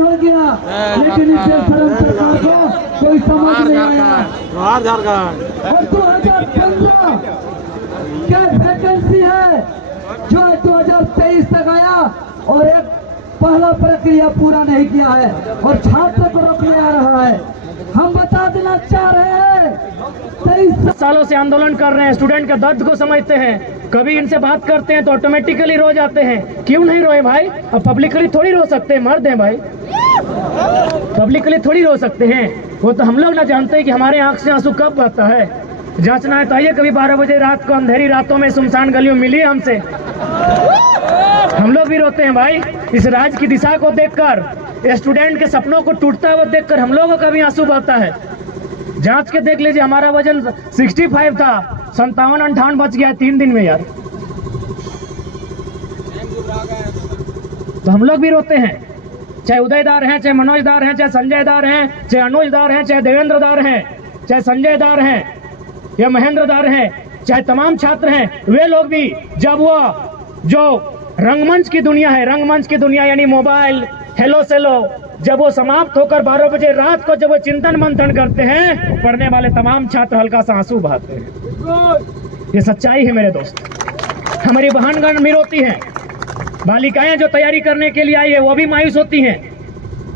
छोड़ गया, लेकिन इसे शर्म सरकार को कोई समझ नहीं आया। जोहार झारखंड। और 2015 क्या वैकेंसी है जो 2023 तक आया और एक पहला प्रक्रिया पूरा नहीं किया है और छात्र को रोकने आ रहा है। हम बता देना चाह रहे हैं 23 सालों से आंदोलन कर रहे हैं, स्टूडेंट के दर्द को समझते हैं, कभी इनसे बात करते हैं तो ऑटोमेटिकली रो जाते हैं। क्यों नहीं रोए भाई? अब पब्लिकली थोड़ी रो सकते हैं, मर्द हैं भाई, पब्लिकली थोड़ी रो सकते हैं। वो तो हम लोग ना जानते हैं कि हमारे आंख से आंसू कब आता है। जांचना है तो आइए कभी 12 बजे रात को अंधेरी रातों में सुनसान गलियों मिलिए हमसे, हम लोग भी रोते हैं भाई। इस राज्य की दिशा को देखकर, स्टूडेंट के सपनों को टूटता हुआ देखकर हम लोगों का भी आंसू बहता है। जांच के देख लीजिए, हमारा वजन 65 था, 57-58 बच गया 3 दिन में यार। तो हम लोग भी रोते हैं, चाहे उदय दार हैं, चाहे मनोज दार हैं, चाहे संजय दार हैं, चाहे अनुज दार हैं, चाहे देवेंद्र दार हैं, चाहे संजय दार हैं या महेंद्र दार हैं, चाहे तमाम छात्र हैं। वे लोग भी जब वो जो रंगमंच की दुनिया है, रंगमंच की दुनिया यानी मोबाइल, हेलो सेलो, जब वो समाप्त होकर 12 बजे रात को जब वो चिंतन मंथन करते हैं, पढ़ने वाले तमाम छात्र हल्का सा आंसू बहाते हैं। ये सच्चाई है मेरे दोस्त। हमारी बहनगण भी रोती हैं, बालिकाएं जो तैयारी करने के लिए आई है वो भी मायूस होती हैं।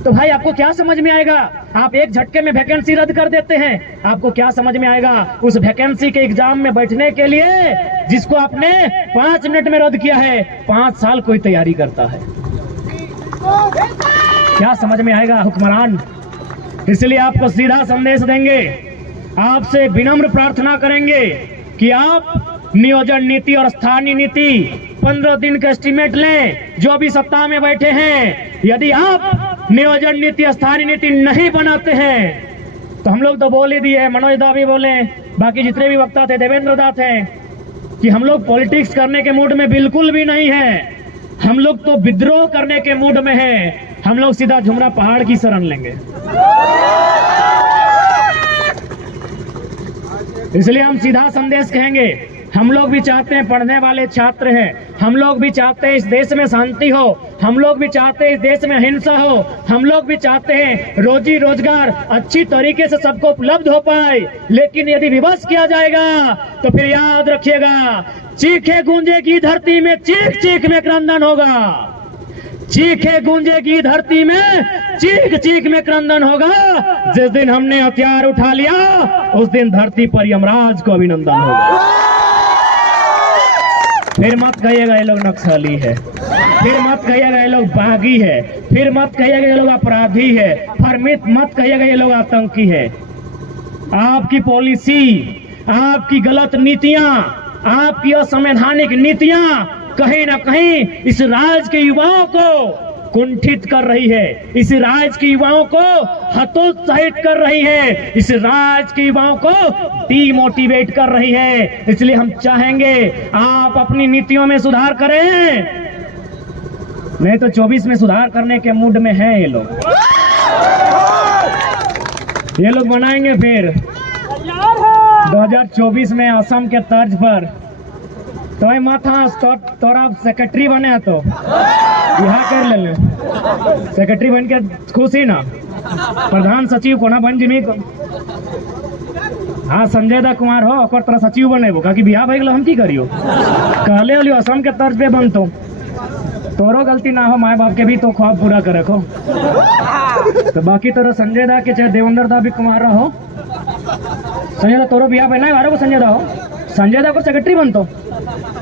तो भाई आपको क्या समझ में आएगा? आप एक झटके में वैकेंसी रद्द कर देते हैं, आपको क्या समझ में आएगा उस वैकेंसी के एग्जाम में बैठने के लिए जिसको आपने 5 मिनट में रद्द किया है, 5 साल कोई तैयारी करता है। क्या समझ में आएगा हुक्मरान? इसलिए आपको सीधा संदेश देंगे, आपसे विनम्र प्रार्थना करेंगे कि आप नियोजन नीति और स्थानीय नीति 15 दिन का एस्टीमेट लें। जो भी सत्ता में बैठे हैं, यदि आप नियोजन नीति स्थानीय नीति नहीं बनाते हैं तो हम लोग तो बोल ही दिए, मनोज दा भी बोले, बाकी जितने भी वक्ता थे, देवेंद्र दा थे, कि हम लोग पॉलिटिक्स करने के मूड में बिल्कुल भी नहीं है। हम लोग तो विद्रोह करने के मूड में हैं। हम लोग सीधा झुमरा पहाड़ की शरण लेंगे। इसलिए हम सीधा संदेश कहेंगे, हम लोग भी चाहते हैं, पढ़ने वाले छात्र हैं, हम लोग भी चाहते हैं इस देश में शांति हो, हम लोग भी चाहते हैं इस देश में अहिंसा हो, हम लोग भी चाहते हैं रोजी रोजगार अच्छी तरीके से सबको उपलब्ध हो पाए। लेकिन यदि विवश किया जाएगा तो फिर याद रखिएगा, चीखे गूंजेगी धरती में, चीख चीख में क्रंदन होगा। चीखे गूंजेगी धरती में, चीख चीख में क्रंदन होगा। जिस दिन हमने हथियार उठा लिया उस दिन धरती पर यमराज को अभिनंदन होगा। फिर मत कहिएगा ये लोग नक्सली है, फिर मत कहिएगा ये लोग बागी है, फिर मत कहिएगा ये लोग अपराधी है, फिर मत कहिएगा ये लोग आतंकी है। आपकी पॉलिसी, आपकी गलत नीतियां, आपकी असंवैधानिक नीतियां कहीं ना कहीं इस राज्य के युवाओं को कुंठित कर रही है, इस राज्य के युवाओं को हतोत्साहित कर रही है, इस राज्य के युवाओं को डीमोटिवेट कर रही है। इसलिए हम चाहेंगे आप अपनी नीतियों में सुधार करें, नहीं तो 24 में सुधार करने के मूड में है ये लोग। ये लोग बनाएंगे फिर 2024 में असम के तर्ज पर। तो मत हंस, तोरा सेक्रेटरी बने तो यहाँ कर ले, सेक्रेटरी बन के खुशी ना, प्रधान सचिव कोना बन जिमी। हाँ संजय दा कुमार हो और तोरा सचिव बनेबो, कि बिहार भइल हम की करियो, कहले होलियो असम के तर्ज पे बनतो। तोरो गलती ना हो, माए बाप के भी तो ख्वाब पूरा करे को। तो बाकी तोरा संजय दा के चाहे देवेंद्र दा भी कुमार हो, संजय दा तोरो बिहार बना है, संजय दा हो, संजय दा को सेक्रेटरी बनतो,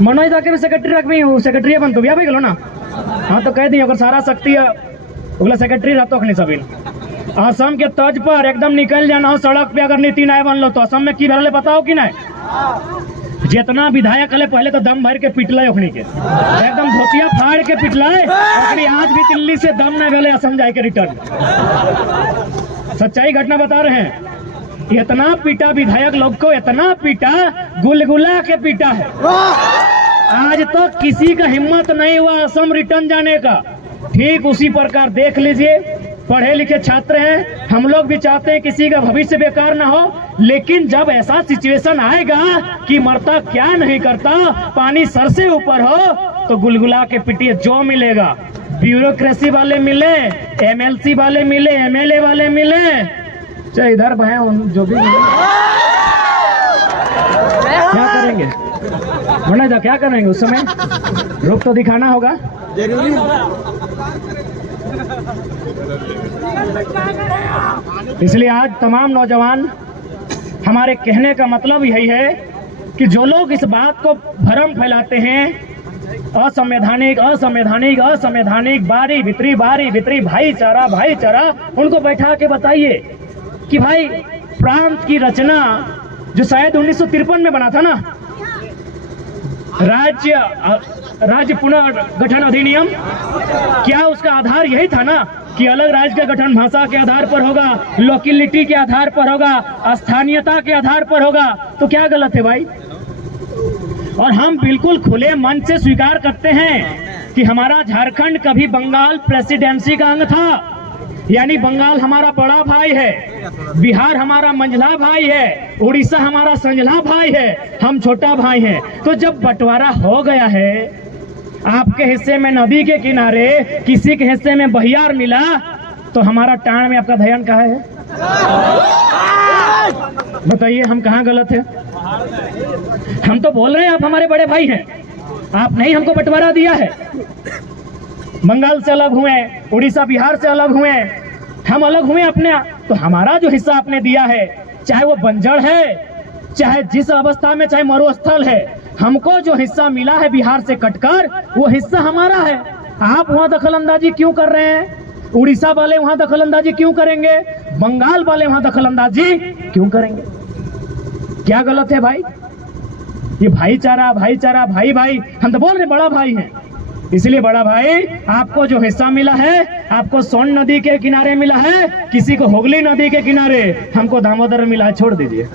मनोज दा के भी सेक्रेटरी रखबी, सेक्रेटरी बनतो, बिहार भइल ना। हाँ तो कह दी अगर सारा शक्ति है सेक्रेटरी रहतो अखनी सभी। असम के तर्ज पर एकदम निकल जाना हो सड़क पे, अगर नीति नहीं बनलो तो असम में की भरले बताओ कि नहीं। जितना विधायक हले पहले तो दम भर के पिटले ओखनी के, एकदम धोतिया फाड़ के पिटले, ओखनी आज भी दिल्ली से दम नहीं भेले असम जाए के रिटर्न। सच्चाई घटना बता रहे हैं। इतना पीटा विधायक लोग को, इतना पीटा, गुलगुला के पीटा है। आज तो किसी का हिम्मत नहीं हुआ असम रिटर्न जाने का। ठीक उसी प्रकार देख लीजिए, पढ़े लिखे छात्र हैं, हम लोग भी चाहते हैं किसी का भविष्य बेकार ना हो, लेकिन जब ऐसा सिचुएशन आएगा कि मरता क्या नहीं करता, पानी सर से ऊपर हो, तो गुलगुला के पिटिए, जो मिलेगा ब्यूरोक्रेसी वाले मिले, एमएलसी वाले मिले, एमएलए वाले मिले, चाहे इधर भय जो भी मिले, क्या करेंगे मनोज, क्या करेंगे उस समय? रुख तो दिखाना होगा। इसलिए आज तमाम नौजवान, हमारे कहने का मतलब यही है कि जो लोग इस बात को भ्रम फैलाते हैं, असंवैधानिक असंवैधानिक असंवैधानिक, बारी भितरी भाईचारा भाईचारा, उनको बैठा के बताइए कि भाई प्रांत की रचना जो शायद 1953 में बना था ना, राज्य पुनर्गठन अधिनियम, क्या उसका आधार यही था ना कि अलग राज्य का गठन भाषा के आधार पर होगा, लोकेलिटी के आधार पर होगा, स्थानीयता के आधार पर होगा? तो क्या गलत है भाई? और हम बिल्कुल खुले मन से स्वीकार करते हैं कि हमारा झारखंड कभी बंगाल प्रेसिडेंसी का अंग था, यानी बंगाल हमारा बड़ा भाई है, बिहार हमारा मंझला भाई है, उड़ीसा हमारा संझला भाई है, हम छोटा भाई हैं। तो जब बंटवारा हो गया है, आपके हिस्से में नदी के किनारे, किसी के हिस्से में बहियार मिला, तो हमारा टाण में आपका ध्यान कहाँ है? बताइए, हम कहाँ गलत है? हम तो बोल रहे हैं आप हमारे बड़े भाई हैं, आपने ही हमको बंटवारा दिया है। बंगाल से अलग हुए, उड़ीसा बिहार से अलग हुए, हम अलग हुए अपने, तो हमारा जो हिस्सा आपने दिया है, चाहे वो बंजर है, चाहे जिस अवस्था में, चाहे मरुस्थल है, हमको जो हिस्सा मिला है बिहार से कटकर, वो हिस्सा हमारा है। आप वहां दखल अंदाजी क्यों कर रहे हैं? उड़ीसा वाले वहां दखल अंदाजी क्यों करेंगे? बंगाल वाले वहां दखल अंदाजी क्यों करेंगे? क्या गलत है भाई? ये भाईचारा भाईचारा भाई भाई, हम तो बोल रहे बड़ा भाई हैं। इसलिए बड़ा भाई, आपको जो हिस्सा मिला है, आपको सोन नदी के किनारे मिला है, किसी को हुगली नदी के किनारे, हमको दामोदर मिला है, छोड़ दीजिए।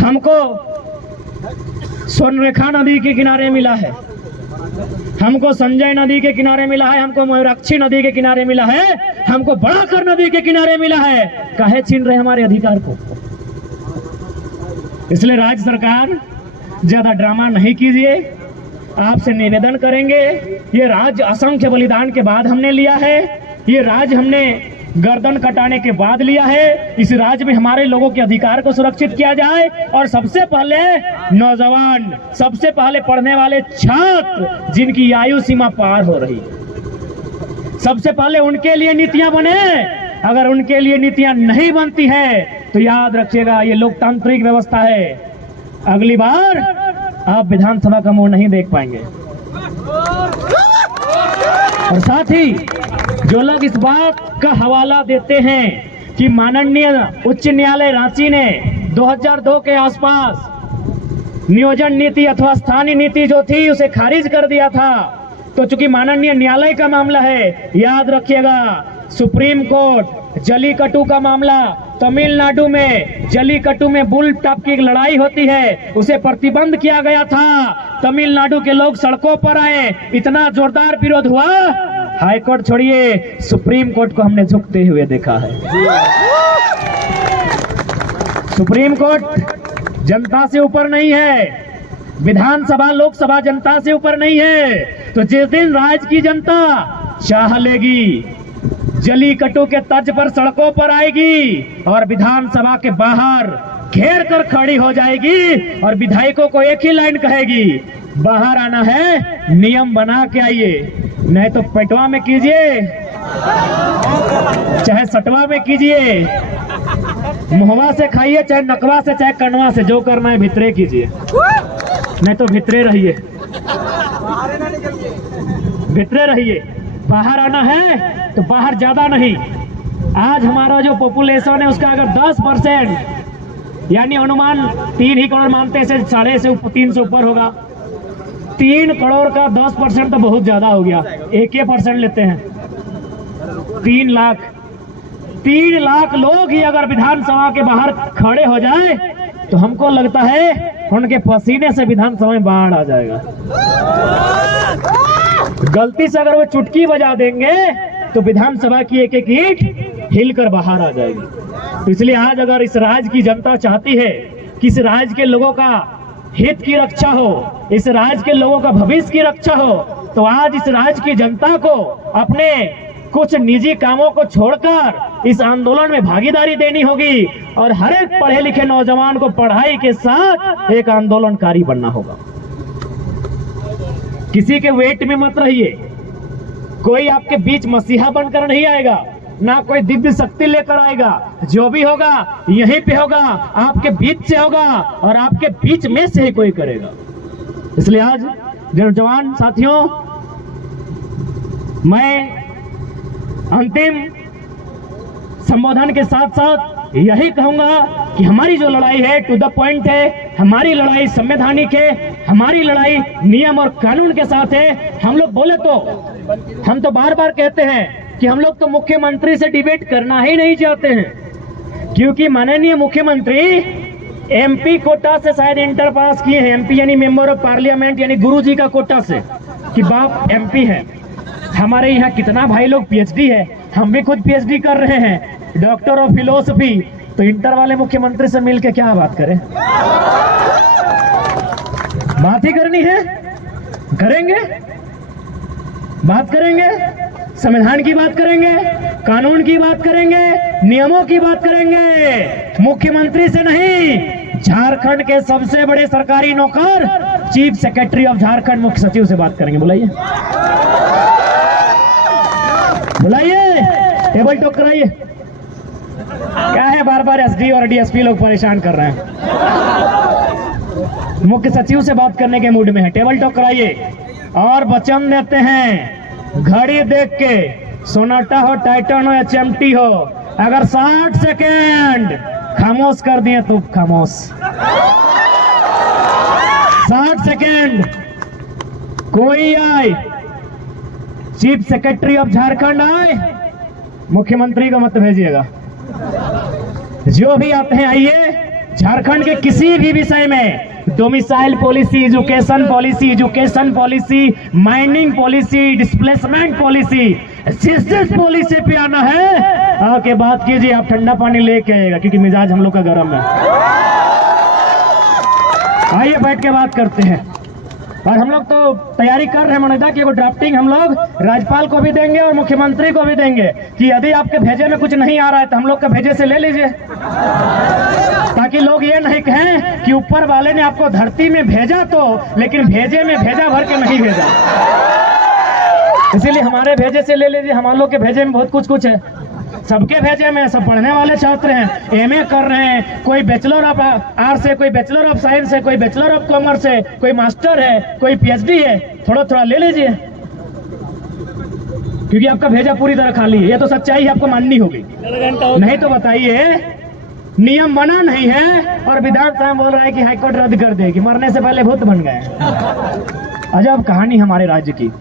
हमको स्वर्णरेखा नदी के किनारे मिला है, हमको संजय नदी के किनारे मिला है, हमको मयूराक्षी नदी के किनारे मिला है, हमको बड़ाकर नदी के किनारे मिला है। काहे छीन रहे हमारे अधिकार को? इसलिए राज्य सरकार ज्यादा ड्रामा नहीं कीजिए, आपसे निवेदन करेंगे। ये राज्य असंख्य बलिदान के बाद हमने लिया है, ये राज्य हमने गर्दन कटाने के बाद लिया है। इस राज्य में हमारे लोगों के अधिकार को सुरक्षित किया जाए, और सबसे पहले नौजवान, सबसे पहले पढ़ने वाले छात्र जिनकी आयु सीमा पार हो रही है, सबसे पहले उनके लिए नीतियां बने। अगर उनके लिए नीतियां नहीं बनती है तो याद रखिएगा, ये लोकतांत्रिक व्यवस्था है, अगली बार आप विधानसभा का मुंह नहीं देख पाएंगे। और साथ ही जो लोग इस बात का हवाला देते हैं कि माननीय उच्च न्यायालय रांची ने 2002 के आसपास नियोजन नीति अथवा स्थानीय नीति जो थी उसे खारिज कर दिया था, तो चूंकि माननीय न्यायालय का मामला है, याद रखिएगा सुप्रीम कोर्ट जलीकट्टू का मामला, तमिलनाडु में जलीकट्टू में बुल टॉप की एक लड़ाई होती है, उसे प्रतिबंध किया गया था। तमिलनाडु के लोग सड़कों पर आए, इतना जोरदार विरोध हुआ, हाई कोर्ट छोड़िए, सुप्रीम कोर्ट को हमने झुकते हुए देखा है। सुप्रीम कोर्ट जनता से ऊपर नहीं है, विधानसभा लोकसभा जनता से ऊपर नहीं है। तो जिस दिन राज्य की जनता चाह लेगी, जलीकट्टू के तर्ज पर सड़कों पर आएगी और विधानसभा के बाहर घेर कर खड़ी हो जाएगी और विधायकों को एक ही लाइन कहेगी, बाहर आना है नियम बना के आइए, नहीं तो पेटवा में कीजिए, चाहे सटवा में कीजिए, मुहवा से खाइए, चाहे नकवा से, चाहे कनवा से, जो करना है भितरे कीजिए, नहीं तो भितरे रहिए, भितरे रहिए। बाहर आना है तो बाहर ज्यादा नहीं। आज हमारा जो पॉपुलेशन है उसका अगर 10%, यानी अनुमान 3 ही करोड़ मानते से 3.5 से ऊपर होगा, 3 करोड़ का 10% तो बहुत ज्यादा हो गया। 1% लेते हैं, 3 लाख लोग ही अगर विधानसभा के बाहर खड़े हो जाए तो हमको लगता है उनके पसीने से विधानसभा में बाढ़ आ जाएगा। गलती से अगर वो चुटकी बजा देंगे तो विधानसभा की एक एक ईंट हिलकर बाहर आ जाएगी। तो इसलिए आज अगर इस राज्य की जनता चाहती है कि इस राज्य के लोगों का हित की रक्षा हो, इस राज्य के लोगों का भविष्य की रक्षा हो, तो आज इस राज्य की जनता को अपने कुछ निजी कामों को छोड़कर इस आंदोलन में भागीदारी देनी होगी और हर एक पढ़े लिखे नौजवान को पढ़ाई के साथ एक आंदोलनकारी बनना होगा। किसी के वेट में मत रहिए। कोई आपके बीच मसीहा बनकर नहीं आएगा, ना कोई दिव्य शक्ति लेकर आएगा। जो भी होगा यहीं पे होगा, आपके बीच से होगा और आपके बीच में से ही कोई करेगा। इसलिए आज नौजवान साथियों, मैं अंतिम संबोधन के साथ साथ यही कहूंगा कि हमारी जो लड़ाई है टू द पॉइंट है, हमारी लड़ाई संवैधानिक है, हमारी लड़ाई नियम और कानून के साथ है। हम लोग बोले तो हम तो बार बार कहते हैं कि हम लोग तो मुख्यमंत्री से डिबेट करना ही नहीं चाहते हैं, क्योंकि माननीय मुख्यमंत्री एमपी कोटा से शायद इंटर पास किए हैं। एमपी यानी मेंबर ऑफ पार्लियामेंट, यानी गुरुजी का कोटा से कि बाप एमपी है। हमारे यहाँ कितना भाई लोग पीएचडी है, हम भी खुद पीएचडी कर रहे हैं, डॉक्टर ऑफ फिलोसफी। तो इंटर वाले मुख्यमंत्री से मिलकर क्या बात करें? बात ही करनी है, करेंगे, बात करेंगे, संविधान की बात करेंगे, कानून की बात करेंगे, नियमों की बात करेंगे। मुख्यमंत्री से नहीं, झारखंड के सबसे बड़े सरकारी नौकर चीफ सेक्रेटरी ऑफ झारखंड मुख्य सचिव से बात करेंगे। बुलाइए, बुलाइए, टेबल टॉक कराइए। क्या है, बार बार एसडी और डीएसपी लोग परेशान कर रहे हैं। मुख्य सचिव से बात करने के मूड में है, टेबल टॉक कराइए। और वचन देते हैं, घड़ी देख के, सोनाटा हो, टाइटन हो या चमटी हो, अगर 60 सेकेंड खामोश कर दिए तो खामोश। 60 सेकेंड कोई आए, चीफ सेक्रेटरी ऑफ झारखंड आए, मुख्यमंत्री को मत भेजिएगा। जो भी आते हैं आइए, झारखंड के किसी भी विषय में, domicile policy, education policy, mining policy, displacement policy, जिस पॉलिसी पे आना है आके बात कीजिए। आप ठंडा पानी लेके आएगा क्योंकि मिजाज हम लोग का गर्म है। आइए बैठ के बात करते हैं। और हम लोग तो तैयारी कर रहे हैं मनोजा की, वो ड्राफ्टिंग हम लोग राज्यपाल को भी देंगे और मुख्यमंत्री को भी देंगे कि यदि आपके भेजे में कुछ नहीं आ रहा है तो हम लोग का भेजे से ले लीजिए, ताकि लोग ये नहीं कहें कि ऊपर वाले ने आपको धरती में भेजा तो, लेकिन भेजे में भेजा भर के नहीं भेजा। इसीलिए हमारे भेजे से ले लीजिए। हम लोग के भेजे में बहुत कुछ है, सबके भेजे में सब पढ़ने वाले छात्र हैं, एमए कर रहे हैं, कोई बैचलर ऑफ आर्ट्स है, कोई बैचलर ऑफ साइंस है, कोई बैचलर ऑफ कॉमर्स है, कोई मास्टर है, कोई पीएचडी है। थोड़ा थोड़ा ले लीजिए क्योंकि आपका भेजा पूरी तरह खाली है। ये तो सच्चाई है, आपको माननी होगी। नहीं तो बताइए, नियम बना नहीं है और विधानसभा बोल रहा है कि हाईकोर्ट रद्द कर देगी। मरने से पहले भूत बन गए। अजब कहानी हमारे राज्य की।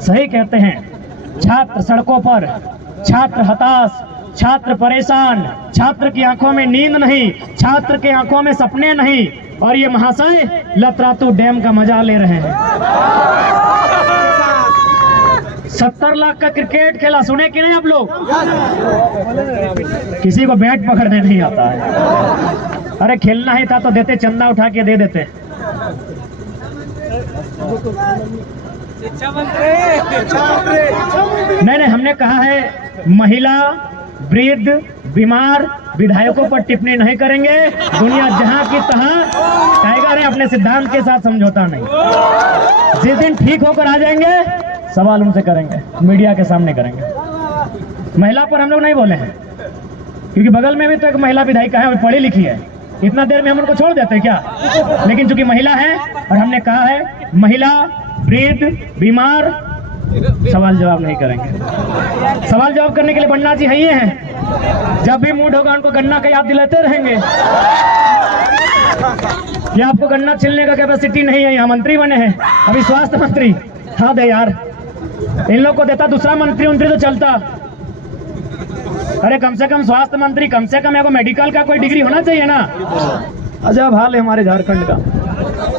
सही कहते हैं, छात्र सड़कों पर, छात्र हताश, छात्र परेशान, छात्र की आंखों में नींद नहीं, छात्र के आंखों में सपने नहीं। और ये महाशय लतरातू डैम का मजा ले रहे हैं। 70 लाख का क्रिकेट खेला, सुने कि नहीं आप लोग? किसी को बैट पकड़ने नहीं आता है। अरे खेलना ही था तो देते, चंदा उठा के दे देते। नहीं, हमने कहा है महिला, वृद्ध, बीमार विधायकों पर टिप्पणी नहीं करेंगे। दुनिया जहां की तहां टाइगर है, अपने सिद्धांत के साथ समझौता नहीं। जिस दिन ठीक होकर आ जाएंगे सवाल उनसे करेंगे, मीडिया के सामने करेंगे। महिला पर हम लोग नहीं बोले हैं क्योंकि बगल में भी तो एक महिला विधायिका है, पढ़ी लिखी है। इतना देर में हम उनको छोड़ देते क्या? लेकिन चूंकि महिला है और हमने कहा है महिला, वृद्ध, बीमार, सवाल जवाब नहीं करेंगे। सवाल जवाब करने के लिए बन्ना जी है, हैं। जब भी मूड होगा उनको गन्ना का याद दिलाते रहेंगे कि आपको गन्ना छिलने का कैपेसिटी नहीं है। यहाँ मंत्री बने हैं, अभी स्वास्थ्य मंत्री। हाँ दे यार, इन लोग को देता दूसरा मंत्री तो चलता। अरे कम से कम स्वास्थ्य मंत्री, कम से कम एगो मेडिकल का कोई डिग्री होना चाहिए ना। अजब हाल है हमारे झारखंड का।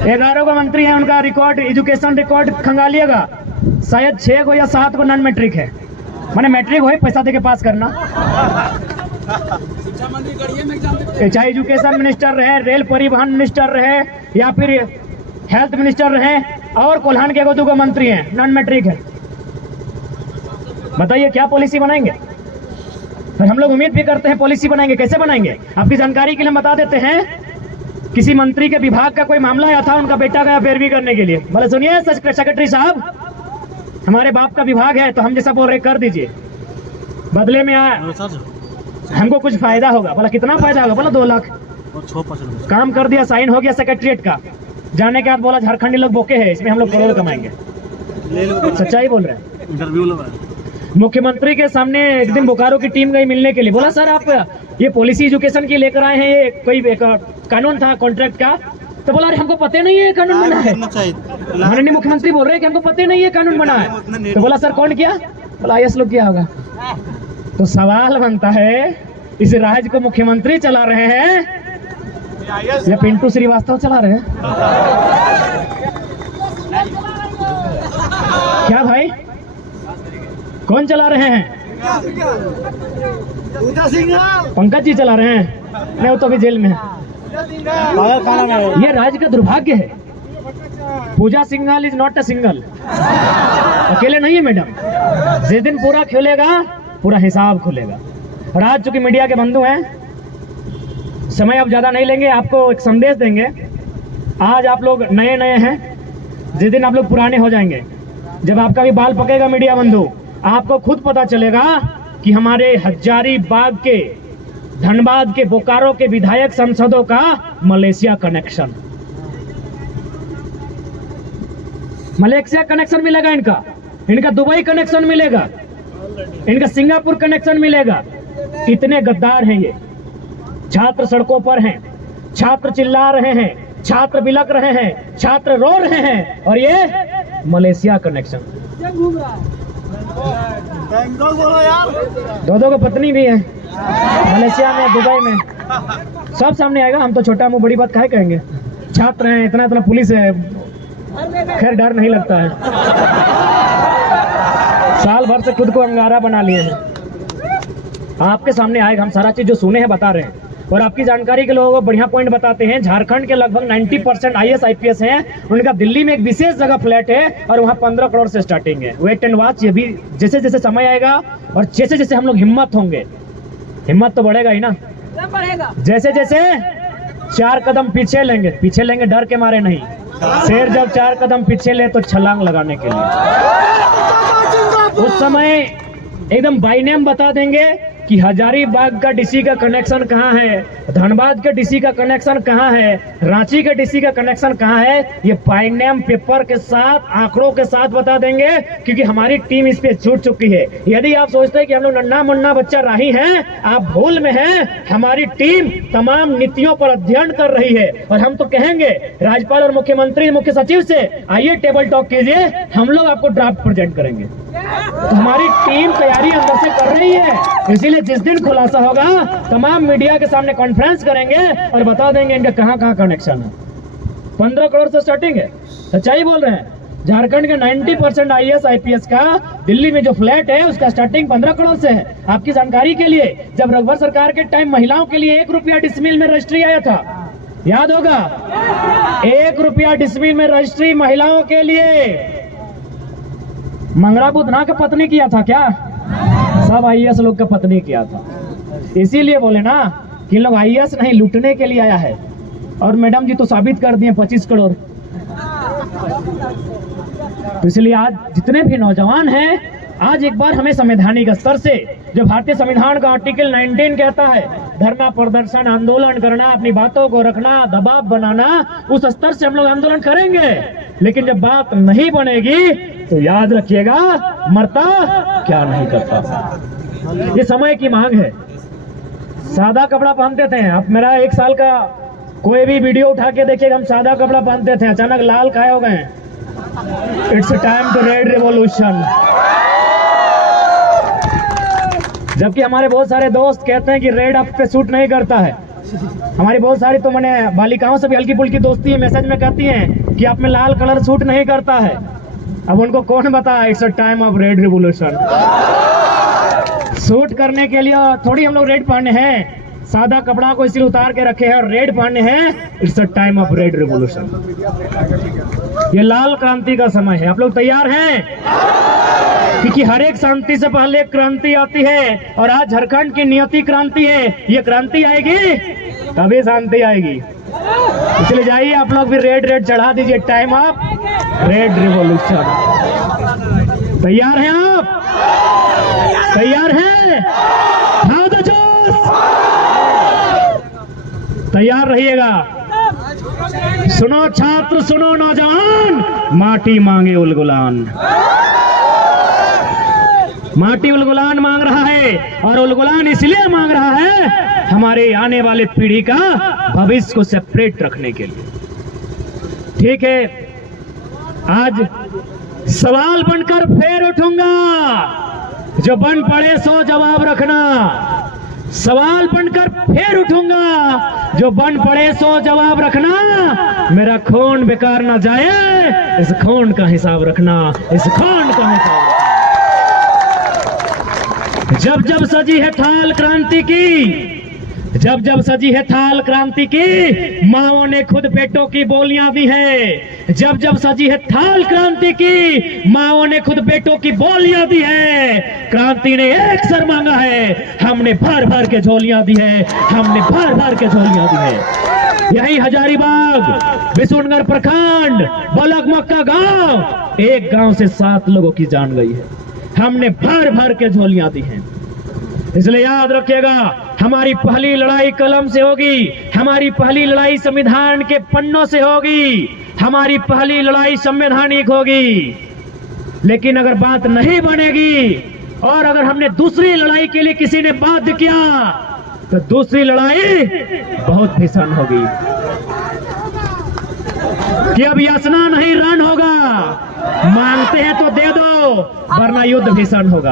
11 को मंत्री है, उनका रिकॉर्ड, एजुकेशन रिकॉर्ड खंगालिएगा, शायद 6 को या 7 को नॉन मैट्रिक है। माने मैट्रिक हो पैसा दे के पास करना। चाहे एजुकेशन मिनिस्टर रहे, रेल परिवहन मिनिस्टर रहे, या फिर हेल्थ मिनिस्टर रहे, और कोल्हान के दो मंत्री हैं, नॉन मैट्रिक है। बताइए क्या पॉलिसी बनाएंगे? और हम लोग उम्मीद भी करते हैं पॉलिसी बनाएंगे। कैसे बनाएंगे? आपकी जानकारी के लिए हम बता देते हैं। किसी मंत्री के विभाग का कोई मामला आया था, उनका बेटा गया पैरवी करने के लिए। बोले सुनिए सेक्रेटरी साहब, हमारे बाप का विभाग है तो हम जैसा बोल रहे कर दीजिए, बदले में हमको कुछ फायदा होगा। बोला कितना फायदा होगा? बोला 2 लाख। काम कर दिया, साइन हो गया सेक्रेटरीट का। जाने के बाद बोला झारखंडी लोग बोके हैं, इसमें हम लोग करोड़ कमाएंगे। सच्चाई बोल रहे हैं। इंटरव्यू मुख्यमंत्री के सामने एक दिन बोकारो की टीम गई मिलने के लिए। बोला सर आप ये पॉलिसी एजुकेशन की लेकर आए हैं, ये कोई एक कानून था कॉन्ट्रैक्ट का। तो बोला अरे हमको पता नहीं है कानून बना है। माननीय मुख्यमंत्री बोल रहे हैं कि हमको पता नहीं है कानून बना है। तो बोला सर कौन किया? बोला IAS लोग किया होगा। तो सवाल बनता है, इस राज्य को मुख्यमंत्री चला रहे हैं या पिंटू श्रीवास्तव चला रहे हैं? क्या भाई, कौन चला रहे हैं? पंकज जी चला रहे हैं? नहीं, वो तो अभी जेल में है। ये राज्य का दुर्भाग्य है। Pooja Singhal is not a single, अकेले नहीं है मैडम। जिस दिन पूरा खेलेगा पूरा हिसाब खुलेगा। और आज चूंकि मीडिया के बंधु हैं, समय अब ज्यादा नहीं लेंगे, आपको एक संदेश देंगे। आज आप लोग नए नए हैं, जिस दिन आप लोग पुराने हो जाएंगे, जब आपका भी बाल पकेगा मीडिया बंधु, आपको खुद पता चलेगा कि हमारे हजारीबाग के, धनबाद के, बोकारो के विधायक सांसदों का मलेशिया कनेक्शन, मलेशिया कनेक्शन मिलेगा इनका, इनका दुबई कनेक्शन मिलेगा, इनका सिंगापुर कनेक्शन मिलेगा। इतने गद्दार हैं ये। छात्र सड़कों पर हैं, छात्र चिल्ला रहे हैं, छात्र बिलक रहे हैं, छात्र रो रहे हैं, और ये मलेशिया कनेक्शन। दो को पत्नी भी है मलेशिया में, दुबई में, सब सामने आएगा। हम तो छोटा मुंह बड़ी बात काहे कहेंगे? छात्र हैं, इतना इतना पुलिस है, खैर डर नहीं लगता है। साल भर से खुद को अंगारा बना लिए हैं। आपके सामने आएगा, हम सारा चीज जो सुने हैं बता रहे हैं। और आपकी जानकारी के लोगों को बढ़िया पॉइंट बताते हैं। झारखंड के लगभग 90% IAS IPS हैं, उनका दिल्ली में एक विशेष जगह फ्लैट है और वहाँ 15 करोड़ से स्टार्टिंग है। Wait and watch. ये भी जैसे जैसे समय आएगा और जैसे जैसे हम लोग हिम्मत होंगे, हिम्मत तो बढ़ेगा ही ना, जैसे जैसे 4 कदम पीछे लेंगे डर के मारे नहीं। शेर जब 4 कदम पीछे ले तो छलांग लगाने के लिए। उस समय एकदम बाई नेम बता देंगे कि हजारीबाग का डीसी का कनेक्शन कहाँ है, धनबाद के डीसी का कनेक्शन कहाँ है, रांची के डीसी का कनेक्शन कहाँ है। ये बाई नेम पेपर के साथ, आंकड़ों के साथ बता देंगे, क्योंकि हमारी टीम इस पे जुट चुकी है। यदि आप सोचते हैं कि हम लोग नन्ना मुन्ना बच्चा राही हैं, आप भूल में हैं। हमारी टीम तमाम नीतियों पर अध्ययन कर रही है। और हम तो कहेंगे राज्यपाल और मुख्यमंत्री, मुख्य सचिव से, आइए टेबल टॉक कीजिए, हम लोग आपको ड्राफ्ट प्रेजेंट करेंगे। तो हमारी टीम तैयारी अंदर से कर रही है। इसीलिए जिस दिन खुलासा होगा, तमाम मीडिया के सामने कॉन्फ्रेंस करेंगे और बता देंगे इनका कहां कहां कनेक्शन है। 15 करोड़ से स्टार्टिंग है, सच्चाई बोल रहे हैं। झारखंड के 90% IAS IPS का दिल्ली में जो फ्लैट है उसका स्टार्टिंग 15 करोड़ से है। आपकी जानकारी के लिए, जब रघुवर सरकार के टाइम महिलाओं के लिए 1 रुपया डिसमिल में रजिस्ट्री आया था, याद होगा? 1 रुपया डिसमिल में रजिस्ट्री महिलाओं के लिए। मंगरा बुधना का पत्नी किया था क्या? सब IAS लोग का पत्नी किया था। इसीलिए बोले ना कि लोग IAS नहीं, लूटने के लिए आया है। और मैडम जी तो साबित कर दिए 25 करोड़। तो इसलिए आज जितने भी नौजवान हैं, आज एक बार हमें संवैधानिक स्तर से, जो भारतीय संविधान का आर्टिकल 19 कहता है, धरना, प्रदर्शन, आंदोलन करना, अपनी बातों को रखना, दबाव बनाना, उस स्तर से हम लोग आंदोलन करेंगे। लेकिन जब बात नहीं बनेगी तो याद रखिएगा, मरता क्या नहीं करता। ये समय की मांग है। सादा कपड़ा पहनते थे आप, मेरा 1 साल का कोई भी वीडियो उठा के देखिएगा, हम सादा कपड़ा पहनते थे, अचानक लाल काहे हो गए? It's time to red revolution. जबकि हमारे बहुत सारे दोस्त कहते हैं कि रेड आप पे सूट नहीं करता है। हमारी बहुत सारी तो मैंने बालिकाओं से भी हल्की फुल्की दोस्ती है, मैसेज में कहती हैं कि आप में लाल कलर सूट नहीं करता है। अब उनको कौन बता, it's a time of red revolution. Suit करने के लिए थोड़ी हम लोग रेड पहने हैं, सादा कपड़ा को इसलिए उतार के रखे हैं और रेड पहने हैं। It's a time of red revolution. ये लाल क्रांति का समय है। आप लोग तैयार हैं? क्योंकि हर एक शांति से पहले एक क्रांति आती है और आज झारखंड की नियति क्रांति है। ये क्रांति आएगी तभी शांति आएगी। इसलिए जाइए आप लोग भी रेड चढ़ा दीजिए। Time of red revolution. तैयार हैं आप? तैयार हैं? हाँ तो जोश, तैयार रहिएगा। सुनो छात्र, सुनो नौजवान, माटी मांगे उलगुलान। माटी उलगुलान मांग रहा है और उलगुलान इसलिए मांग रहा है हमारे आने वाले पीढ़ी का भविष्य को सेपरेट रखने के लिए। ठीक है, आज सवाल बनकर फिर उठूंगा। जो बन पड़े सो जवाब रखना। सवाल बनकर फिर उठूंगा। जो बन पड़े सो जवाब रखना। मेरा खून बेकार ना जाए, इस खून का हिसाब रखना। इस खून का हिसाब रखना। जब जब सजी है थाल क्रांति की, जब जब सजी है थाल क्रांति की, माओं ने खुद बेटों की बोलियां दी है। जब जब सजी है थाल क्रांति की, माओं ने खुद बेटों की बोलियां दी है। क्रांति ने एक सर मांगा है, हमने भर भर के झोलियां दी है। हमने भर भर के झोलियां दी है। यही हजारीबाग, बिशुनगढ़ प्रखंड, बलग मक्का गांव, एक गांव से 7 लोगों की जान गई है। हमने भर भर के झोलियां दी हैं। इसलिए याद रखिएगा, हमारी पहली लड़ाई कलम से होगी। हमारी पहली लड़ाई संविधान के पन्नों से होगी। हमारी पहली लड़ाई संवैधानिक होगी। लेकिन अगर बात नहीं बनेगी और अगर हमने दूसरी लड़ाई के लिए किसी ने बाध्य किया तो दूसरी लड़ाई बहुत भीषण होगी। कि अब याचना नहीं रण होगा। मांगते हैं तो दे दो, वरना युद्ध भीषण होगा।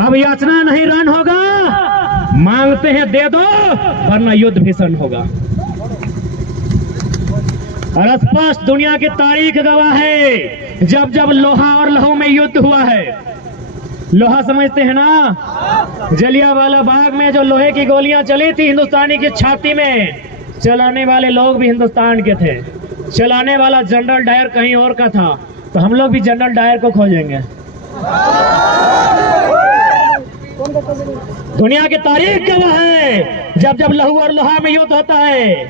अब याचना नहीं रण होगा। मांगते हैं दे दो, वरना युद्ध भीषण होगा। और स्पष्ट दुनिया की तारीख गवाह है, जब जब लोहा और लहू में युद्ध हुआ है। लोहा समझते हैं ना? जलियांवाला बाग में जो लोहे की गोलियां चली थी हिंदुस्तानी की छाती में, चलाने वाले लोग भी हिंदुस्तान के थे। चलाने वाला जनरल डायर कहीं और का था। तो हम लोग भी जनरल डायर को खोजेंगे। दुनिया की तारीख गवाह है, जब जब लहू और लोहा में युद्ध होता है,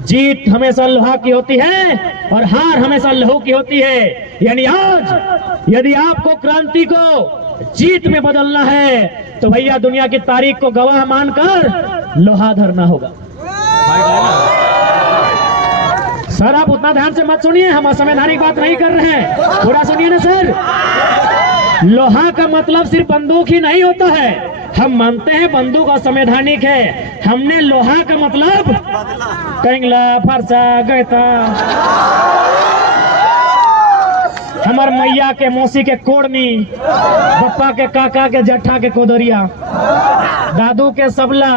जीत हमेशा लोहा की होती है और हार हमेशा लहू की होती है। यानी आज यदि आपको क्रांति को जीत में बदलना है तो भैया दुनिया की तारीख को गवाह मानकर लोहा धरना होगा। सर आप उतना ध्यान से मत सुनिए, हम असंवैधानिक बात नहीं कर रहे हैं। पूरा सुनिए ना सर। लोहा का मतलब सिर्फ बंदूक ही नहीं होता है। हम मानते हैं बंदूक असंवैधानिक है। हमने लोहा का मतलब कंगला, फरसा, गैता, हमार मैया के मौसी के कोड़नी, पप्पा के काका के जट्ठा के कोदरिया, दादू के सबला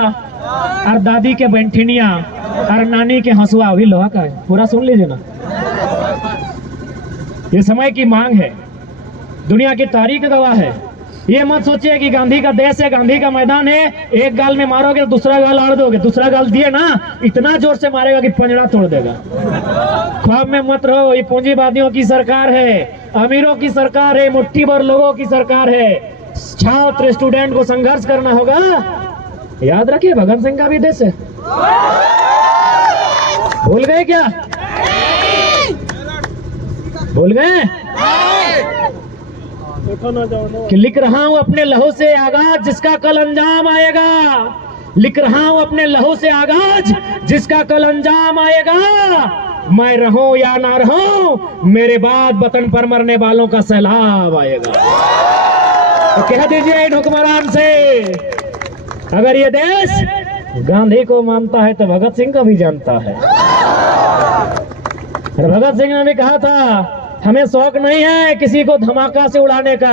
और दादी के बेंठिनिया और नानी के हंसुआ भी लोहा का है। पूरा सुन लीजिए ना। ये समय की मांग है, दुनिया की तारीख गवाह है। ये मत सोचिए कि गांधी का देश है, गांधी का मैदान है, एक गाल में मारोगे तो दूसरा गाल आड़ दोगे। दूसरा गाल दिए ना, इतना जोर से मारेगा कि पंजड़ा तोड़ देगा। ख्वाब में मत रहो, ये पूंजीवादियों की सरकार है, अमीरों की सरकार है, मुट्ठी भर लोगों की सरकार है। छात्र स्टूडेंट को संघर्ष करना होगा। याद रखिए भगत सिंह का भी देश है। भूल गए क्या? भूल गए कि लिख रहा हूं अपने लहू से आगाज जिसका कल अंजाम आएगा। लिख रहा हूं अपने लहू से आगाज जिसका कल अंजाम आएगा। मैं रहूं या ना रहूं, मेरे बाद वतन पर मरने वालों का सैलाब आएगा। तो कह दीजिए इन हुक्मरान से, अगर ये देश गांधी को मानता है तो भगत सिंह को भी जानता है। भगत सिंह ने भी कहा था, हमें शौक नहीं है किसी को धमाका से उड़ाने का।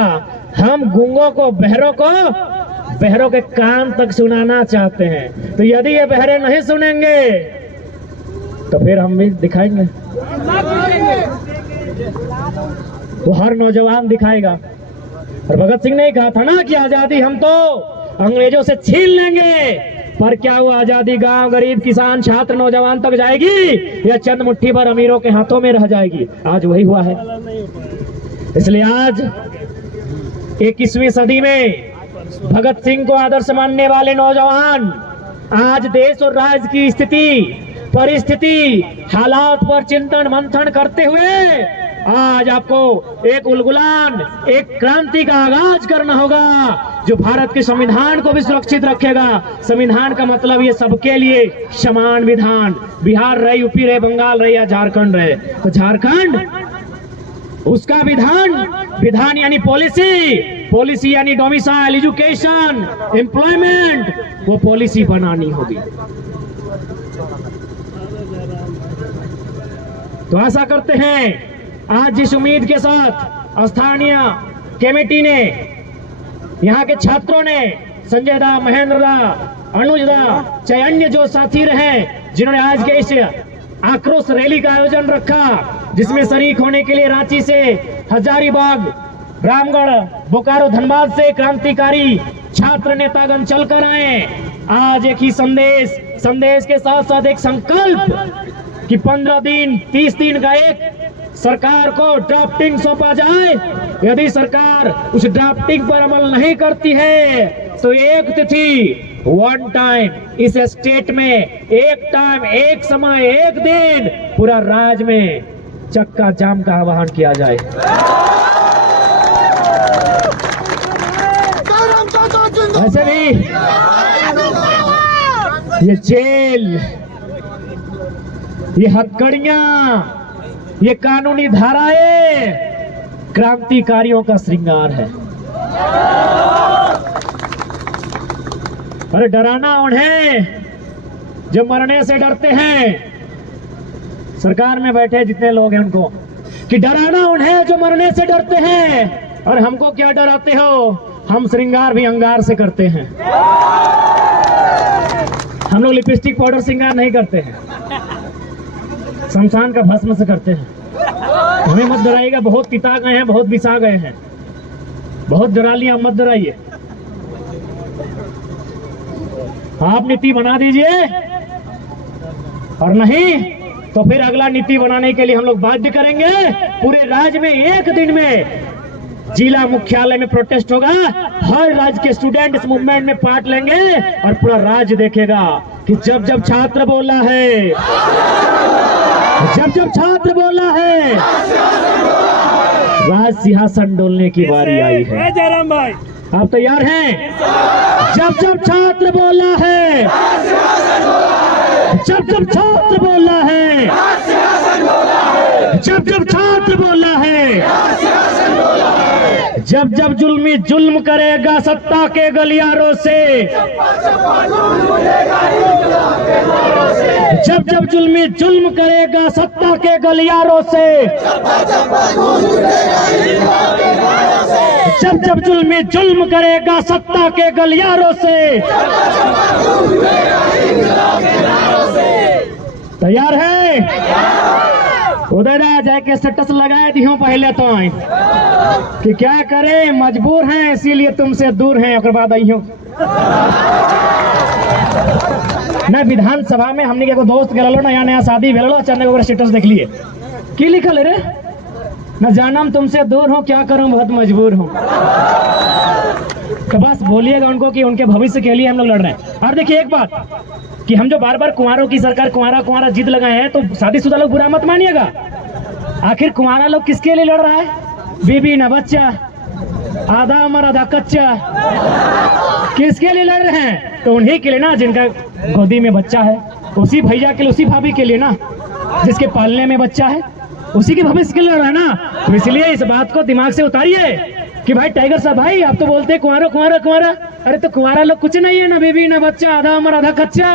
हम गूंगों को, बहरों के कान तक सुनाना चाहते हैं। तो यदि ये बहरे नहीं सुनेंगे तो फिर हम भी दिखाएंगे। वो हर नौजवान दिखाएगा। और भगत सिंह ने कहा था ना कि आजादी हम तो अंग्रेजों से छीन लेंगे, पर क्या वो आजादी गांव गरीब किसान छात्र नौजवान तक जाएगी या चंद मुट्ठी भर अमीरों के हाथों में रह जाएगी? आज वही हुआ है। इसलिए आज 21वीं सदी में भगत सिंह को आदर्श मानने वाले नौजवान आज देश और राज्य की स्थिति परिस्थिति हालात पर चिंतन मंथन करते हुए आज आपको एक उलगुलान एक क्रांति का आगाज करना होगा जो भारत के संविधान को भी सुरक्षित रखेगा। संविधान का मतलब ये सबके लिए समान विधान, बिहार रहे, यूपी रहे, बंगाल रहे या झारखंड रहे, तो झारखंड उसका विधान यानी पॉलिसी यानी डोमिसाइल, एजुकेशन, एम्प्लॉयमेंट, वो पॉलिसी बनानी होगी। तो आशा करते हैं आज जिस उम्मीद के साथ स्थानीय कमेटी ने, यहाँ के छात्रों ने, संजय दा, महेंद्र दा, अनुज दा, चाहे अन्य जो साथी रहे जिन्होंने आज के इस आक्रोश रैली का आयोजन रखा, जिसमें शरीक होने के लिए रांची से, हजारीबाग, रामगढ़, बोकारो, धनबाद से क्रांतिकारी छात्र नेतागण चलकर आए। आज एक ही संदेश के साथ साथ एक संकल्प कि 15 दिन 30 दिन का एक सरकार को ड्राफ्टिंग सौंपा जाए। यदि सरकार उस ड्राफ्टिंग पर अमल नहीं करती है तो एक तिथि, वन टाइम, इस स्टेट में एक टाइम, एक समय, एक दिन पूरा राज्य में चक्का जाम का आह्वान किया जाए। वैसे भी ये जेल, ये हथकड़ियां, ये कानूनी धाराएं क्रांतिकारियों का श्रृंगार है। अरे डराना उन्हें जो मरने से डरते हैं। सरकार में बैठे जितने लोग हैं उनको कि डराना उन्हें जो मरने से डरते हैं। और हमको क्या डराते हो? हम श्रृंगार भी अंगार से करते हैं। हम लोग लिपस्टिक पाउडर श्रृंगार नहीं करते हैं, शमशान का भस्म से करते हैं। हमें मत डराइएगा, बहुत पिता गए हैं, बहुत बिसा गए हैं, बहुत डरा लिया, मत डराइए। आप नीति बना दीजिए और नहीं तो फिर अगला नीति बनाने के लिए हम लोग बाध्य करेंगे। पूरे राज्य में एक दिन में जिला मुख्यालय में प्रोटेस्ट होगा। हर राज्य के स्टूडेंट इस मूवमेंट में पार्ट लेंगे और पूरा राज्य देखेगा कि जब जब छात्र बोला है, जब जब छात्र बोला है, राज सिंहासन डोलने की बारी आई है। जयराम भाई, आप तैयार हैं? जब जब छात्र बोला है, जब जब छात्र बोला है, जब जब छात्र बोला है, जब जब जुल्मी जुल्म करेगा सत्ता के गलियारों से, जब जब जुल्मी जुल्म करेगा सत्ता के गलियारों से, जब जब जुल्मी जुल्म करेगा सत्ता के गलियारों से। तैयार है? उदयराज जाके स्टेटस लगाए दियो पहले तो कि क्या करें, मजबूर हैं इसीलिए तुमसे दूर हैं। और बाद आई हूँ मैं विधानसभा में, हमने के दोस्त गलो नया नया शादी भेलो, अचानक वगैरह स्टेटस देख लिए की लिखल है रे, मैं जानम तुमसे दूर हूँ, क्या करूँ बहुत मजबूर हूँ। तो बस बोलिएगा उनको कि उनके भविष्य के लिए हम लोग लड़ रहे हैं। और देखिए एक बात कि हम जो बार बार कुंवारों की सरकार कुंवारा जिद लगाए हैं, तो शादीशुदा लोग बुरा मत मानिएगा। आखिर कुंवारा लोग किसके लिए लड़ रहा है? बीबी ना बच्चा, आधा उम्र आधा कच्चा, किसके लिए लड़ रहे हैं? तो उन्हीं के लिए ना जिनका गोदी में बच्चा है, उसी भैया के लिए, उसी भाभी के लिए ना जिसके पालने में बच्चा है, उसी के भविष्य के लिए लड़ रहा है ना। तो इसलिए इस बात को दिमाग से उतारिए कि भाई टाइगर साहब भाई आप तो बोलते हैं कुंवारा कुंवारा कुंवारा, अरे तो कुंवारा लोग कुछ नहीं है, ना बीबी ना बच्चा, आधा उम्र आधा कच्चा।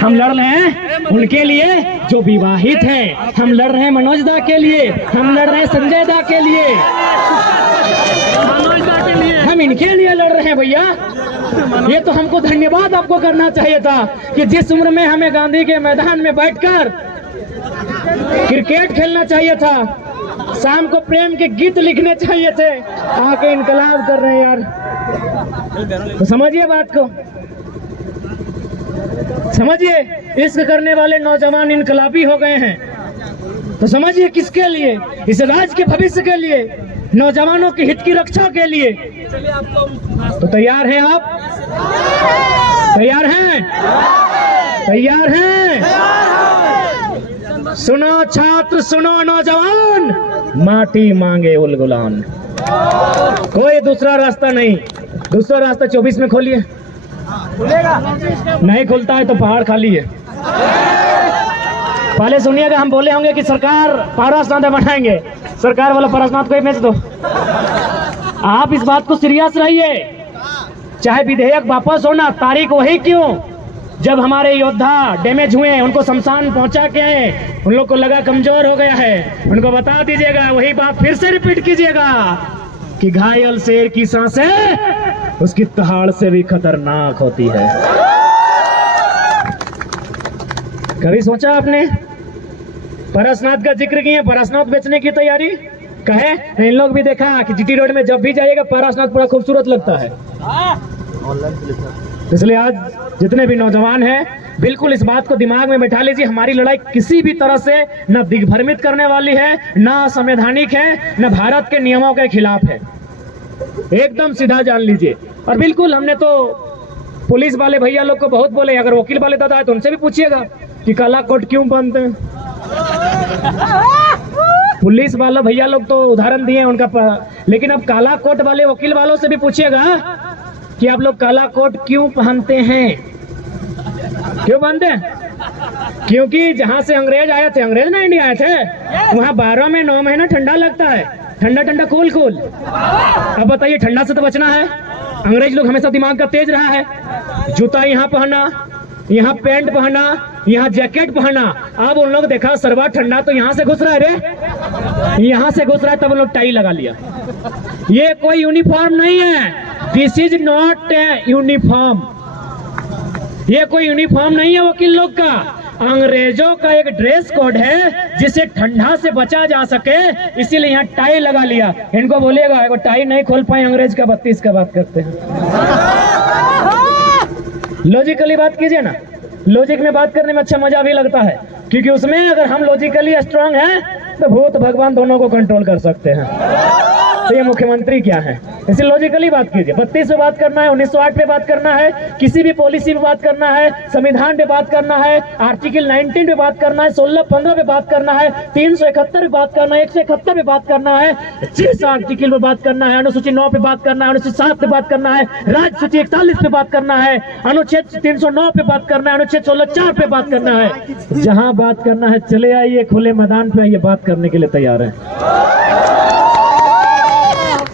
हम लड़ रहे हैं उनके लिए जो विवाहित हैं, हम लड़ रहे हैं मनोज दा के लिए, हम लड़ रहे हैं संजय दा के लिए, हम इनके लिए लड़ रहे हैं भैया। ये तो हमको धन्यवाद आपको करना चाहिए था कि जिस उम्र में हमें गांधी के मैदान में बैठकर क्रिकेट खेलना चाहिए था, शाम को प्रेम के गीत लिखने चाहिए थे, आके इनकलाब कर रहे हैं यार। तो समझिए बात को। समझिए, इश्क करने वाले नौजवान इनकलाबी हो गए हैं। तो समझिए किसके लिए? इस राज्य के भविष्य के लिए, नौजवानों के हित की रक्षा के लिए। तो तैयार हैं आप? तैयार हैं? तैयार हैं? सुनो छात्र, सुनो नौजवान, माटी मांगे उलगुलान। कोई दूसरा रास्ता नहीं। दूसरा रास्ता 24 में खोलिए। नहीं खुलता है तो पहाड़ खाली है। पहले सुनिएगा, हम बोले होंगे कि सरकार पारसनाथ बनाएंगे, सरकार वाला पारसनाथ को भेज दो। आप इस बात को सीरियस रहिए। चाहे विधेयक वापस होना, तारीख वही क्यों? जब हमारे योद्धा डैमेज हुए, उनको शमशान पहुंचा के आए, उन लोग को लगा कमजोर हो गया है, उनको बता दीजिएगा, वही बात फिर से रिपीट कीजिएगा कि घायल शेर की सांसें उसकी दहाड़ से भी खतरनाक होती है। कभी सोचा आपने? पारसनाथ का जिक्र किए, पारसनाथ बेचने की तैयारी कहे। इन लोग भी देखा कि जीटी रोड में जब भी जाइएगा पारसनाथ बड़ा खूबसूरत लगता है। इसलिए आज जितने भी नौजवान हैं, बिल्कुल इस बात को दिमाग में बैठा लीजिए, हमारी लड़ाई किसी भी तरह से न दिग्भ्रमित करने वाली है, न असंवैधानिक है, न भारत के नियमों के खिलाफ है। एकदम सीधा जान लीजिए। और बिल्कुल हमने तो पुलिस वाले भैया लोग को बहुत बोले, अगर वकील वाले दादा है तो उनसे भी पूछिएगा कि काला कोट क्यों पहनते हैं। पुलिस वाला भैया लोग तो उदाहरण दिए उनका, लेकिन अब काला कोट वाले वकील वालों से भी पूछिएगा कि आप लोग काला कोट क्यों पहनते हैं। क्यों पहनते हैं? क्योंकि जहां से अंग्रेज आए थे, अंग्रेज ना इंडिया आए थे, वहां 12 में 9 महीना ठंडा लगता है, ठंडा ठंडा कूल कूल। अब बताइए, ठंडा से तो बचना है। अंग्रेज लोग हमेशा दिमाग का तेज रहा है। जूता यहाँ पहना, यहाँ पैंट पहना, यहाँ जैकेट पहना। अब उन लोग देखा सरवा ठंडा तो यहाँ से घुस रहा है रे, यहाँ से घुस रहा है, तब उन लोग टाई लगा लिया। ये कोई यूनिफॉर्म नहीं है। This is not a uniform. ये कोई यूनिफॉर्म नहीं है वकील लोग का। अंग्रेजों का एक ड्रेस कोड है जिसे ठंडा से बचा जा सके, इसीलिए यहाँ टाई लगा लिया। इनको बोलिएगा वो टाई नहीं खोल पाए, अंग्रेज का 32 का बात करते हैं। लॉजिकली बात कीजिए ना। लॉजिक में बात करने में अच्छा मजा भी लगता है, क्योंकि उसमें अगर हम लॉजिकली स्ट्रांग हैं तो भूत भगवान दोनों को कंट्रोल कर सकते हैं। तो ये मुख्यमंत्री क्या है, इसे लॉजिकली बात कीजिए। 32 पे बात करना है, 1908 पे बात करना है, किसी भी पॉलिसी पे बात करना है, संविधान पे बात करना है, आर्टिकल 19 पे बात करना है, 16-15 पे बात करना है, 371 पे बात करना है, 171 पे बात करना है, 6 आर्टिकल पे बात करना है, अनुसूची 9 पे बात करना है, अनुसूची 7 पे बात करना है, राज्य सूची 41 पे बात करना है, अनुच्छेद 309 पे बात करना है, अनुच्छेद 16(4) पे बात करना है। जहां बात करना है चले आइए, खुले मैदान पे आइए, बात करने के लिए तैयार है।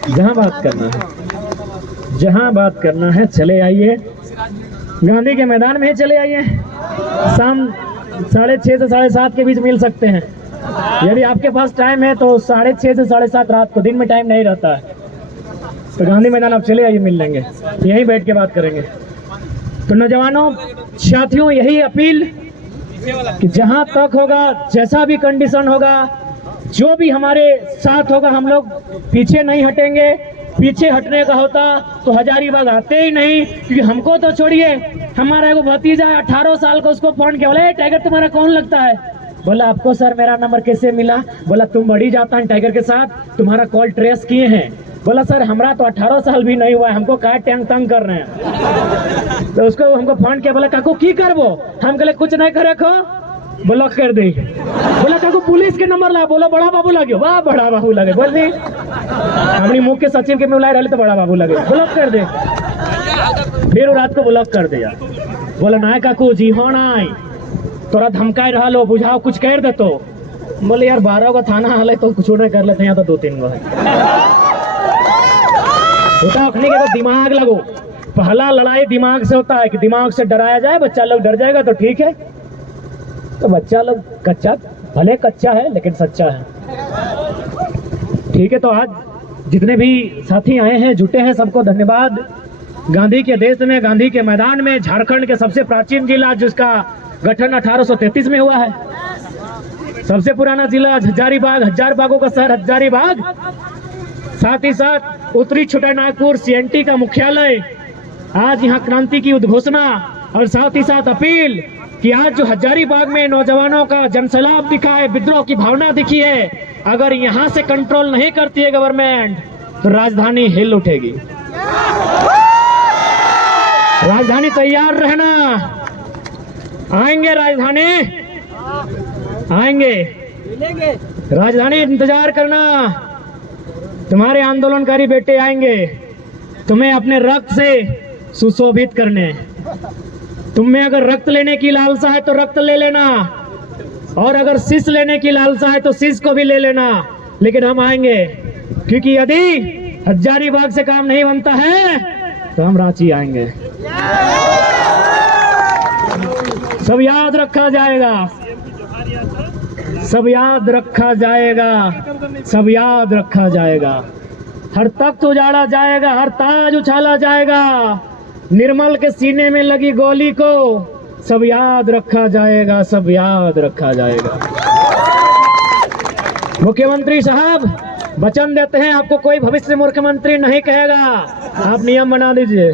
जहां बात करना है, जहां बात करना है चले आइए, गांधी के मैदान में ही चले आइए। शाम 6:30 से 7:30 के बीच मिल सकते हैं। यदि आपके पास टाइम है तो 6:30 से 7:30 रात को, दिन में टाइम नहीं रहता है, तो गांधी मैदान आप चले आइए, मिल लेंगे, यहीं बैठ के बात करेंगे। तो नौजवानों, साथियों, यही अपील कि जहां तक होगा, जैसा भी कंडीशन होगा, जो भी हमारे साथ होगा, हम लोग पीछे नहीं हटेंगे। पीछे हटने का होता तो हजारीबाग आते ही नहीं, क्योंकि हमको तो छोड़िए, हमारा एगो भतीजा है 18 साल का, उसको फोन किया, बोला टाइगर तुम्हारा कौन लगता है? बोला आपको सर मेरा नंबर कैसे मिला? बोला तुम बड़ी जाता है टाइगर के साथ, तुम्हारा कॉल ट्रेस किए हैं। बोला सर हमारा तो 18 साल भी नहीं हुआ है, हमको क्या टैंग तंग कर रहे हैं। तो उसको हमको फोन किया, बोला काकू की करबो? हम कहले कुछ नहीं करे खो, ब्लॉक कर दे। बोला काकू पुलिस के नंबर ला, बोला बड़ा बाबू लगे। वाह बड़ा बाबू लगे, बोल दी अपनी मुख्य सचिव के में बुलाए रहे तो बड़ा बाबू लगे, ब्लॉक कर दे। फिर रात को ब्लॉक कर दिया। बोला ना काकू जी हो ना, तोरा धमकाए रहा लो, बुझाओ कुछ कर दे। तो बोले यार 12 का थाना हाल है तो कुछ नहीं कर लेते, यहाँ तो 2-3 गो है। अपने के दिमाग लगो। पहला लड़ाई दिमाग से होता है कि दिमाग से डराया जाए, बच्चा लोग डर जाएगा तो ठीक है। तो बच्चा लोग कच्चा, भले कच्चा है लेकिन सच्चा है, ठीक है। तो आज जितने भी साथी आए हैं, जुटे हैं, सबको धन्यवाद। गांधी के देश में, गांधी के मैदान में, झारखंड के सबसे प्राचीन जिला जिसका गठन 1833 में हुआ है, सबसे पुराना जिला हजारीबाग, 1000 बागों का शहर हजारीबाग, साथ ही साथ उत्तरी छोटानागपुर CNT का मुख्यालय। आज यहाँ क्रांति की उद्घोषणा और साथ ही साथ अपील कि आज जो हजारीबाग में नौजवानों का जनसैलाब दिखा है, विद्रोह की भावना दिखी है, अगर यहाँ से कंट्रोल नहीं करती है गवर्नमेंट तो राजधानी हिल उठेगी। राजधानी तैयार रहना, आएंगे राजधानी, आएंगे राजधानी, इंतजार करना। तुम्हारे आंदोलनकारी बेटे आएंगे तुम्हें अपने रक्त से सुशोभित करने। तुम में अगर रक्त लेने की लालसा है तो रक्त ले लेना, और अगर शीश लेने की लालसा है तो शीश को भी ले लेना, लेकिन हम आएंगे, क्योंकि यदि हजारीबाग से काम नहीं बनता है तो हम रांची आएंगे। सब याद रखा जाएगा, सब याद रखा जाएगा, सब याद रखा जाएगा। हर तख्त उजाड़ा जाएगा, हर ताज उछाला जाएगा, निर्मल के सीने में लगी गोली को सब याद रखा जाएगा, सब याद रखा जाएगा। मुख्यमंत्री साहब वचन देते हैं, आपको कोई भविष्य मुख्यमंत्री नहीं कहेगा, आप नियम बना दीजिए।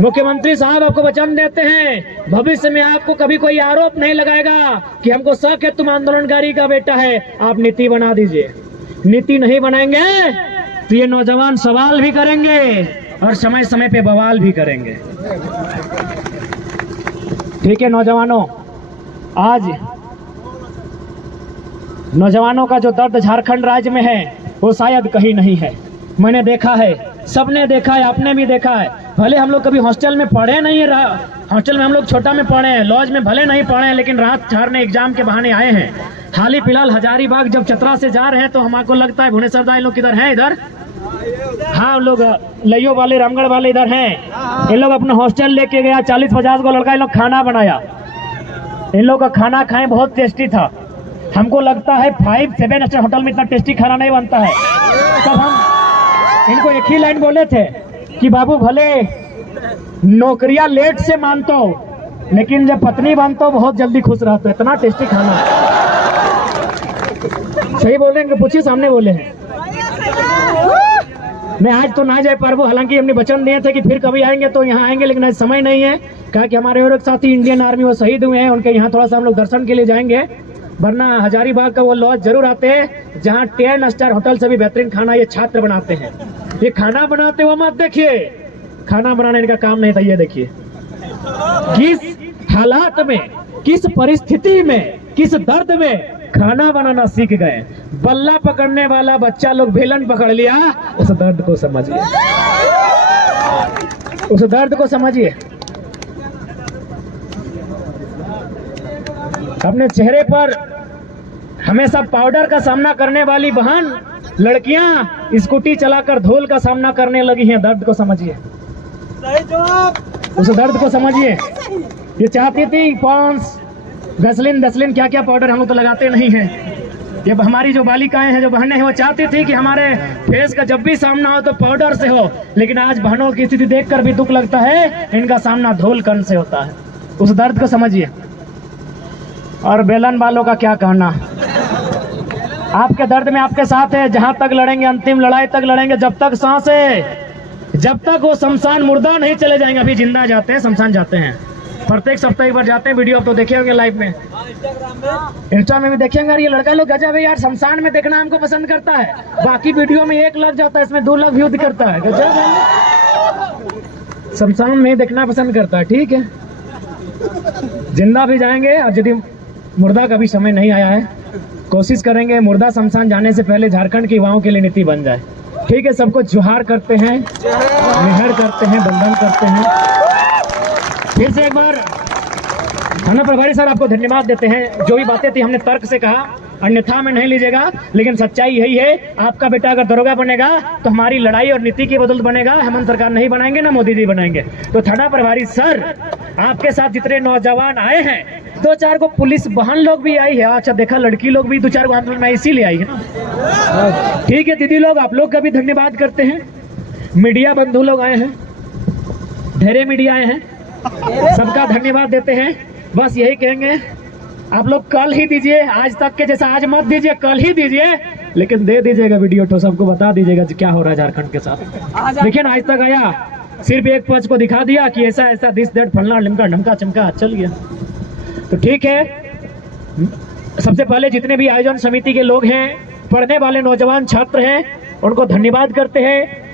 मुख्यमंत्री साहब आपको वचन देते हैं, भविष्य में आपको कभी कोई आरोप नहीं लगाएगा कि हमको शक है तुम आंदोलनकारी का बेटा है, आप नीति बना दीजिए। नीति नहीं बनाएंगे तो ये नौजवान सवाल भी करेंगे और समय समय पे बवाल भी करेंगे। ठीक है नौजवानों, आज नौजवानों का जो दर्द झारखंड राज्य में है वो शायद कहीं नहीं है। मैंने देखा है, सबने देखा है, आपने भी देखा है। भले हम लोग कभी हॉस्टल में पढ़े नहीं है, हॉस्टल में हम लोग छोटा में पढ़े हैं, लॉज में भले नहीं पढ़े हैं, लेकिन रात ठहरने एग्जाम के बहाने आए हैं। हाल ही फिलहाल हजारीबाग जब चतरा से जा रहे हैं तो हमको लगता है भुवनेश्वर दाई लोग किधर हैं, इधर, हाँ लोग लइयो वाले, रामगढ़ वाले इधर हैं। इन लोग अपना हॉस्टल लेके गया, 40-50 को लड़का इन लोग खाना बनाया। इन लोग का खाना खाएं बहुत टेस्टी था। हमको लगता है 5-7 स्टार होटल में इतना टेस्टी खाना नहीं बनता है। तब हम इनको एक ही लाइन बोले थे कि बाबू भले नौकरियां लेट से मानते हो, लेकिन जब पत्नी बनते हो बहुत जल्दी खुश रहते हो, इतना टेस्टी खाना। सही बोल रहे हैं, पूछिए, सामने बोले हैं। मैं आज तो ना जाए पारबू, हालांकि हमने वचन दिए थे कि फिर कभी आएंगे तो यहाँ आएंगे, लेकिन आज समय नहीं है। कहा कि हमारे और एक साथी इंडियन आर्मी वो शहीद हुए हैं, उनके यहाँ थोड़ा सा हम लोग दर्शन के लिए जाएंगे, वरना हजारीबाग का वो लॉज जरूर आते हैं जहाँ 10 स्टार होटल से भी बेहतरीन खाना ये छात्र बनाते हैं। ये खाना बनाते हुए मत देखिए, खाना बनाने इनका काम नहीं था। ये देखिए किस हालात में, किस परिस्थिति में, किस दर्द में खाना बनाना सीख गए। बल्ला पकड़ने वाला बच्चा लोग बेलन पकड़ लिया, उस दर्द को समझिए, उस दर्द को समझिए। अपने चेहरे पर हमेशा पाउडर का सामना करने वाली बहन, लड़कियां स्कूटी चलाकर धूल का सामना करने लगी हैं। दर्द को समझिए, उस दर्द को समझिए। ये चाहती थी पॉन्स, गसलिन क्या क्या पाउडर हम लोग तो लगाते नहीं हैं। ये हमारी जो बालिकाएं हैं, जो बहनें हैं, वो चाहती थी कि हमारे फेस का जब भी सामना हो तो पाउडर से हो, लेकिन आज बहनों की स्थिति देखकर भी दुख लगता है, इनका सामना धूल कण से होता है। उस दर्द को समझिए। और बेलन वालों का क्या कहना, आपके दर्द में आपके साथ है, जहां तक लड़ेंगे, अंतिम लड़ाई तक लड़ेंगे, जब तक सांस है, जब तक वो शमशान मुर्दा नहीं चले जाएंगे। अभी जिंदा जाते हैं, शमशान जाते हैं, प्रत्येक सप्ताह एक बार जाते हैं। वीडियो आप तो देखे होंगे लाइव में, इंस्टा में भी देखेंगे। ये लड़का लोग गजब है यार, शमशान में देखना हमको पसंद करता है, बाकी वीडियो में 1 लाख जाता है, इसमें 2 लाख व्यू करता है। गजब है, शमशान में देखना पसंद करता है। ठीक है, जिंदा भी जाएंगे, और यदि मुर्दा का भी समय नहीं आया है, कोशिश करेंगे मुर्दा शमशान जाने से पहले झारखंड के युवाओं के लिए नीति बन जाए। ठीक है, सबको जोहार करते हैं, मेहर करते हैं, बंधन करते हैं। फिर से एक बार थाना प्रभारी सर आपको धन्यवाद देते हैं। जो भी बातें थी हमने तर्क से कहा, अन्यथा में नहीं लीजिएगा, लेकिन सच्चाई यही है। आपका बेटा अगर दरोगा बनेगा तो हमारी लड़ाई और नीति की बदौलत बनेगा। हेमंत सरकार नहीं बनाएंगे, ना मोदी जी बनाएंगे। तो थाना प्रभारी सर, आपके साथ जितने नौजवान आए हैं, 2-4 को पुलिस बहन लोग भी आई है। अच्छा देखा, लड़की लोग भी 2-4 को आंदोलन में इसीलिए आई है ना। ठीक है दीदी लोग, आप लोग का भी धन्यवाद करते हैं। मीडिया बंधु लोग आए हैं, ढेरे मीडिया आए हैं, सबका धन्यवाद देते हैं। बस यही कहेंगे, आप लोग कल ही दीजिए, आज तक के जैसा आज मत दीजिए, कल ही दीजिए, लेकिन दे दीजिएगा वीडियो तो सबको बता दीजिएगा क्या हो रहा है झारखंड के साथ। देखिए ना, आज तक आया सिर्फ एक पक्ष को दिखा दिया कि ऐसा ऐसा दिस दैट फलना ढमका ढमका चमका चल गया। तो ठीक है, सबसे पहले जितने भी आयोजन समिति के लोग हैं, पढ़ने वाले नौजवान छात्र हैं, उनको धन्यवाद करते हैं।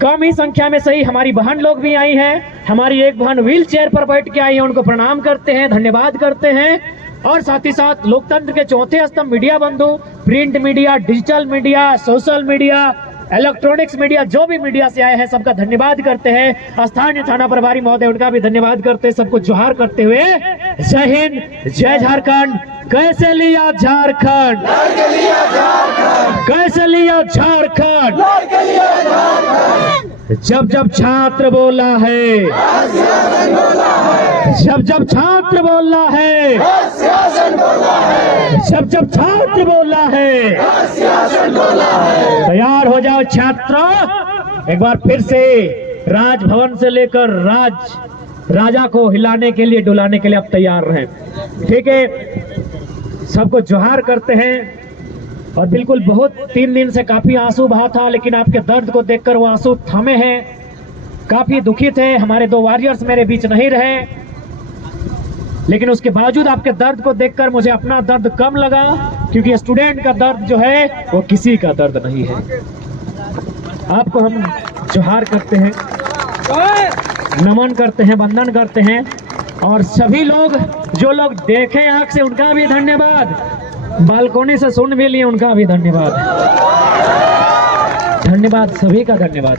कम ही संख्या में सही हमारी बहन लोग भी आई हैं, हमारी एक बहन व्हील चेयर पर बैठ के आई है, उनको प्रणाम करते हैं, धन्यवाद करते हैं। और साथ ही साथ लोकतंत्र के चौथे स्तंभ मीडिया बंधु, print media, digital media, social media, electronics media, जो भी मीडिया से आए हैं सबका धन्यवाद करते हैं। स्थानीय थाना प्रभारी महोदय, उनका भी धन्यवाद करते हैं। सबको जोहार करते हुए जय हिंद, जय झारखंड। कैसे लिया झारखंड, कैसे लिया झारखंड, जब जब छात्र बोला है, जब जब छात्र बोला है, जब जब छात्र बोला है, तैयार हो जाओ छात्रों। एक बार फिर से राजभवन से लेकर राजा को हिलाने के लिए, डुलाने के लिए आप तैयार रहें। ठीक है, सबको जोहार करते हैं। और बिल्कुल बहुत 3 दिन से काफी आंसू बहा था, लेकिन आपके दर्द को देखकर वो आंसू थमे हैं। काफी दुखी थे, हमारे 2 वॉरियर्स मेरे बीच नहीं रहे, लेकिन उसके बावजूद आपके दर्द को देखकर मुझे अपना दर्द कम लगा, क्योंकि स्टूडेंट का दर्द जो है वो किसी का दर्द नहीं है। आपको हम जोहार करते हैं, नमन करते हैं, वंदन करते हैं। और सभी लोग जो लोग देखे आंख से, उनका भी धन्यवाद। बालकोनी से सुन भी लिए, उनका भी धन्यवाद। धन्यवाद, सभी का धन्यवाद।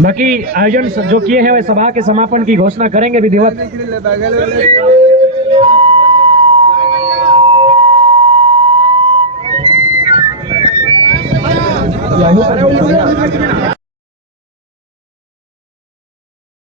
बाकी आयोजन जो किए हैं वे सभा के समापन की घोषणा करेंगे विधिवत।